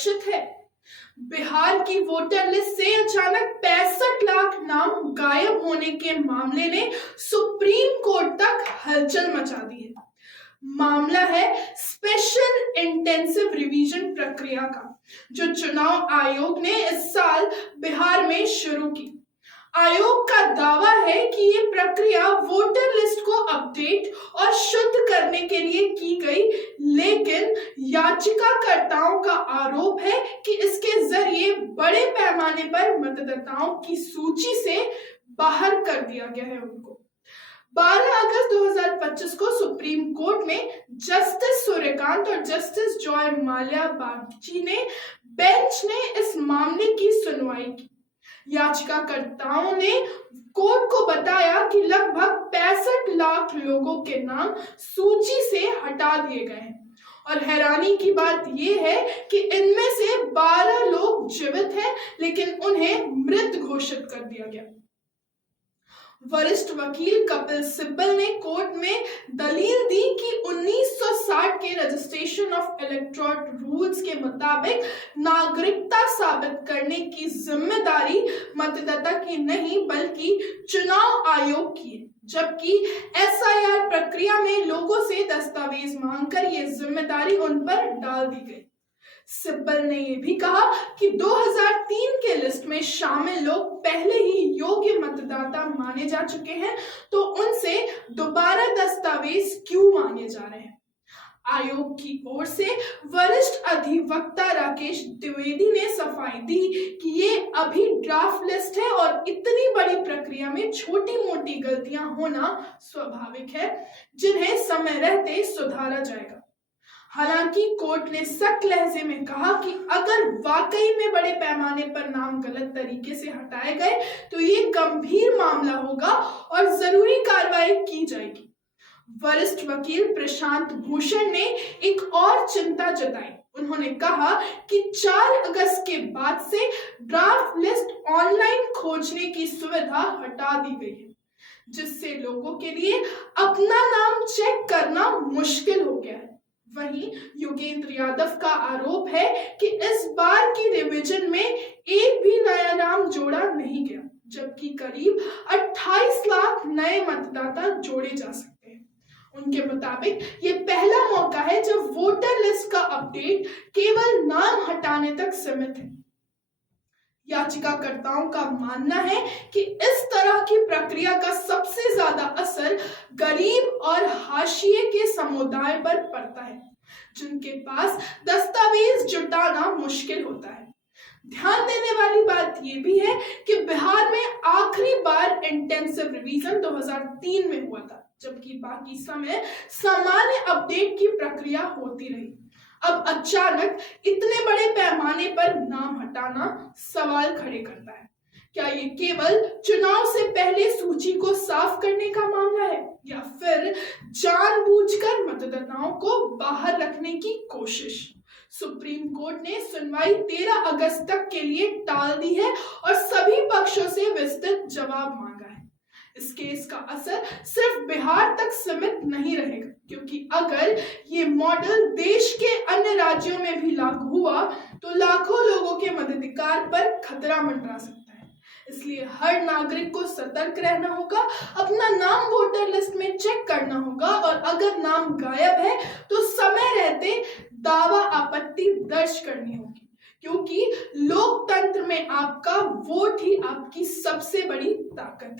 सुरक्षित है? बिहार की वोटर लिस्ट से अचानक 65 लाख नाम गायब होने के मामले ने सुप्रीम कोर्ट तक हलचल मचा दी है। मामला है स्पेशल इंटेंसिव रिवीजन प्रक्रिया का, जो चुनाव आयोग ने इस साल बिहार में शुरू की। आयोग का दावा है कि ये प्रक्रिया वोटर लिस्ट को अपडेट और शुद्ध करने के लिए की गई, लेकिन याचिकाकर्ताओं का आरोप है कि इसके जरिए बड़े पैमाने पर मतदाताओं की सूची से बाहर कर दिया गया है उनको। 12 अगस्त 2025 को सुप्रीम कोर्ट में जस्टिस सूर्यकांत और जस्टिस जॉय माल्या बागची ने बेंच ने इस मामले की सुनवाई की। याचिकाकर्ताओं ने कोर्ट को बताया कि लगभग 65 लाख लोगों के नाम सूची से हटा दिए गए हैं और हैरानी की बात यह है कि इनमें से 12 लोग जीवित हैं, लेकिन उन्हें मृत घोषित कर दिया गया। वरिष्ठ वकील कपिल सिब्बल ने कोर्ट में दलील दी कि 1960 के रजिस्ट्रेशन ऑफ इलेक्टोरल रूल्स के मुताबिक नागरिकता साबित करने की जिम्मेदारी मतदाता की नहीं बल्कि चुनाव आयोग की है, जबकि एसआईआर प्रक्रिया में लोगों से दस्तावेज मांगकर ये जिम्मेदारी उन पर डाल दी गई। सिब्बल ने यह भी कहा कि 2003 के लिस्ट में शामिल लोग पहले ही योग्य मतदाता माने जा चुके हैं, तो उनसे दोबारा दस्तावेज क्यों मांगे जा रहे हैं। आयोग की ओर से वरिष्ठ अधिवक्ता राकेश द्विवेदी ने सफाई दी कि ये अभी ड्राफ्ट लिस्ट है और इतनी बड़ी प्रक्रिया में छोटी मोटी गलतियां होना स्वाभाविक है, जिन्हें समय रहते सुधारा जाएगा। हालांकि कोर्ट ने सख्त लहजे में कहा कि अगर वाकई में बड़े पैमाने पर नाम गलत तरीके से हटाए गए तो ये गंभीर मामला होगा और जरूरी कार्रवाई की जाएगी। वरिष्ठ वकील प्रशांत भूषण ने एक और चिंता जताई। उन्होंने कहा कि 4 अगस्त के बाद से ड्राफ्ट लिस्ट ऑनलाइन खोजने की सुविधा हटा दी गई है, जिससे लोगों के लिए अपना नाम चेक करना मुश्किल हो गया है। वहीं योगेंद्र यादव का आरोप है कि इस बार की रिवीजन में एक भी नया नाम जोड़ा नहीं गया, जबकि करीब 28 लाख नए मतदाता जोड़े जा सकते हैं। उनके मुताबिक ये पहला मौका है जब वोटर लिस्ट का अपडेट केवल नाम हटाने तक सीमित है। याचिकाकर्ताओं का मानना है कि इस तरह की प्रक्रिया का सबसे ज्यादा असर गरीब और हाशिए के समुदाय पर पड़ता है, जिनके पास दस्तावेज जुटाना मुश्किल होता है। ध्यान देने वाली बात यह भी है कि बिहार में आखिरी बार इंटेंसिव रिवीजन 2003 में हुआ था, जबकि बाकी समय सामान्य अपडेट की प्रक्रिया होती रही। अब अचानक इतने बड़े पैमाने पर नाम हटाना सवाल खड़े करता है। क्या ये केवल चुनाव से पहले सूची को साफ करने का मामला है या फिर जानबूझकर मतदाताओं को बाहर रखने की कोशिश? सुप्रीम कोर्ट ने सुनवाई 13 अगस्त तक के लिए टाल दी है और सभी पक्षों से विस्तृत जवाब मांगा है। इस केस का असर सिर्फ बिहार तक सीमित नहीं रहेगा, क्योंकि अगर ये मॉडल देश के अन्य राज्यों में भी लागू हुआ तो लाखों लोगों के मताधिकार पर खतरा मंडरा सकता है। इसलिए हर नागरिक को सतर्क रहना होगा, अपना नाम वोटर लिस्ट में चेक करना होगा और अगर नाम गायब है तो समय रहते दावा आपत्ति दर्ज करनी होगी, क्योंकि लोकतंत्र में आपका वोट ही आपकी सबसे बड़ी ताकत है।